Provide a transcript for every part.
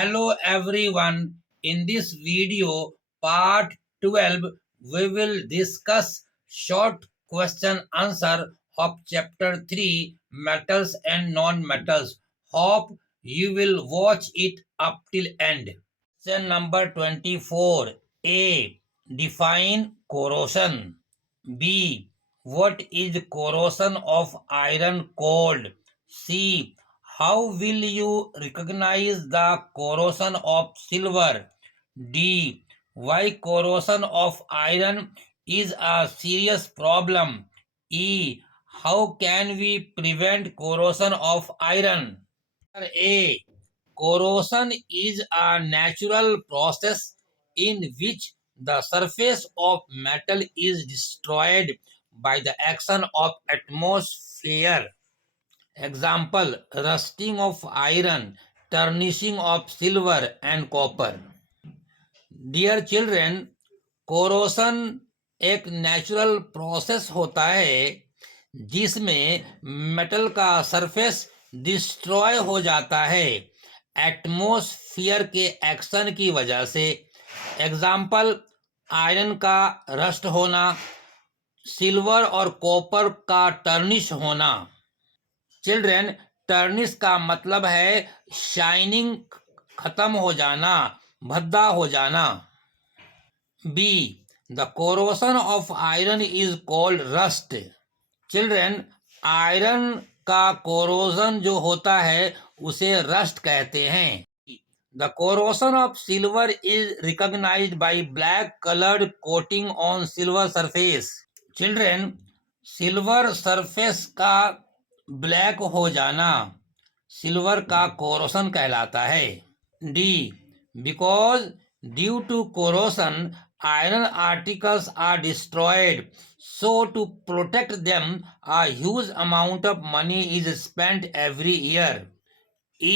Hello everyone. In this video, part 12, we will discuss short question answer of chapter 3, metals and non-metals. Hope you will watch it up till end. Question number 24. A. Define corrosion. B. What is corrosion of iron called? C. How will you recognize the corrosion of silver? D. Why corrosion of iron is a serious problem? E. How can we prevent corrosion of iron? A. Corrosion is a natural process in which the surface of metal is destroyed by the action of atmosphere. Example, rusting of iron, tarnishing of silver and copper. Dear children, corrosion एक natural process होता है जिसमें metal का surface destroy हो जाता है atmosphere के action की वजह से। एग्जाम्पल, आयरन का रस्ट होना, सिल्वर और कॉपर का टर्निश होना। चिल्ड्रेन, टर्निश का मतलब है शाइनिंग खत्म हो जाना, भद्दा हो जाना। B. The corrosion of iron is called rust. Children, iron का कोरोजन जो होता है उसे रस्ट कहते हैं। The corrosion of silver is recognized by black coloured coating on silver surface. Children, silver surface का ब्लैक हो जाना सिल्वर का कोरोशन कहलाता है। D. Because due to corrosion iron articles are destroyed, so to protect them a huge amount of money is spent every year. E.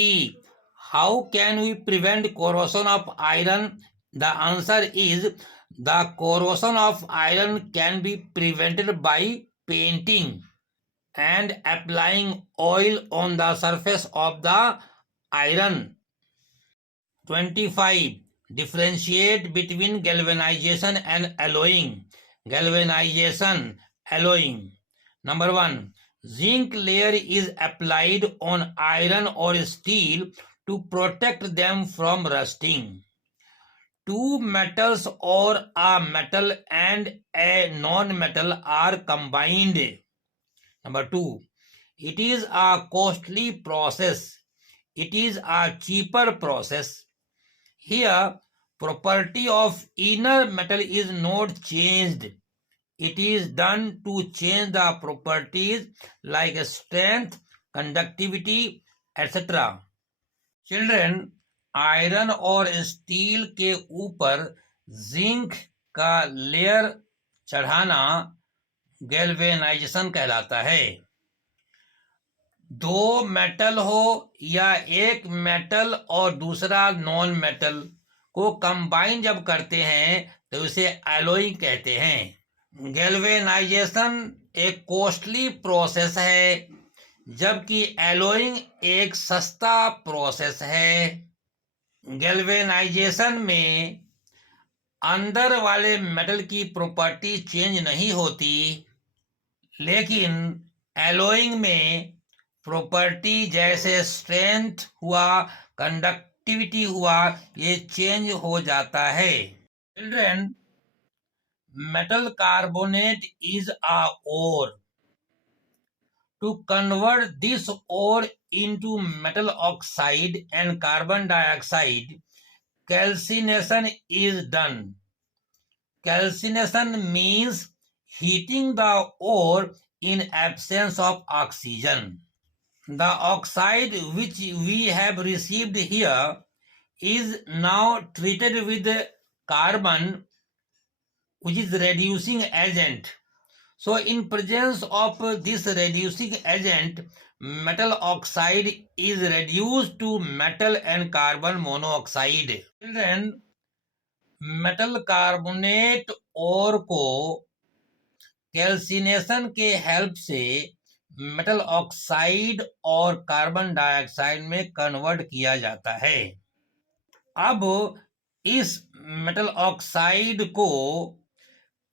How can we prevent corrosion of iron? The answer is the corrosion of iron can be prevented by painting and applying oil on the surface of the iron. 25. Differentiate between galvanization and alloying. Galvanization, alloying. Number 1. Zinc layer is applied on iron or steel to protect them from rusting. Two metals or a metal and a non-metal are combined. Number 2. It is a costly process. It is a cheaper process. Here, property of inner metal is not changed. It is done to change the properties like strength, conductivity, etc. Children, iron और steel के ऊपर zinc का layer चढ़ाना galvanisation कहलाता है। दो metal हो या एक मेटल और दूसरा नॉन मेटल को कंबाइन जब करते हैं तो उसे एलोइंग कहते हैं। गैल्वेनाइजेशन एक कॉस्टली प्रोसेस है जबकि एलोइंग एक सस्ता प्रोसेस है। गैल्वेनाइजेशन में अंदर वाले मेटल की प्रॉपर्टी चेंज नहीं होती, लेकिन एलोइंग में प्रॉपर्टी जैसे स्ट्रेंथ हुआ, कंडक्टिविटी हुआ, ये चेंज हो जाता है। Children, metal carbonate is a ore. To convert this ore into metal oxide and carbon dioxide, calcination is done. Calcination means heating the ore in absence of oxygen. The oxide which we have received here is now treated with carbon, which is reducing agent. So in presence of this reducing agent, metal oxide is reduced to metal and carbon monoxide. Children, metal carbonate ore को calcination के help से metal oxide और carbon dioxide में convert किया जाता है। अब इस मेटल ऑक्साइड को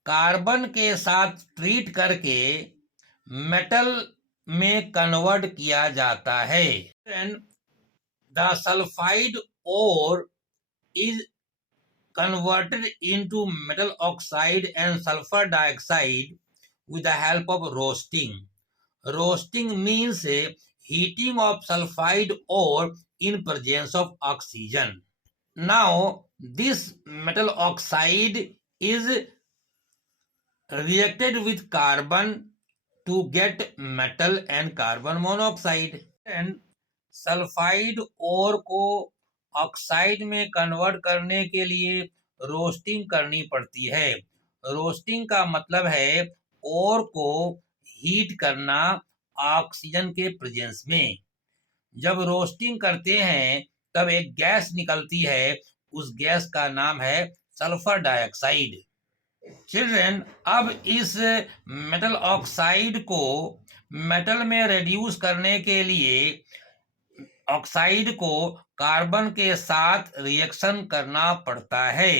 कार्बन के साथ ट्रीट करके मेटल में कन्वर्ट किया जाता है। The sulphide ore is converted into metal oxide and sulfur dioxide with the help of roasting. Roasting means heating of sulfide ore in presence of oxygen. Now, this metal oxide is reacted with carbon to get metal and carbon monoxide. And sulphide ore को oxide में convert करने के लिए roasting करनी पड़ती है। Roasting का मतलब है ओर को हीट करना ऑक्सीजन के प्रेजेंस में। जब रोस्टिंग करते हैं तब एक गैस निकलती है, उस गैस का नाम है सल्फर डाइऑक्साइड। चिल्ड्रन, अब इस मेटल ऑक्साइड को मेटल में रिड्यूस करने के लिए ऑक्साइड को कार्बन के साथ रिएक्शन करना पड़ता है।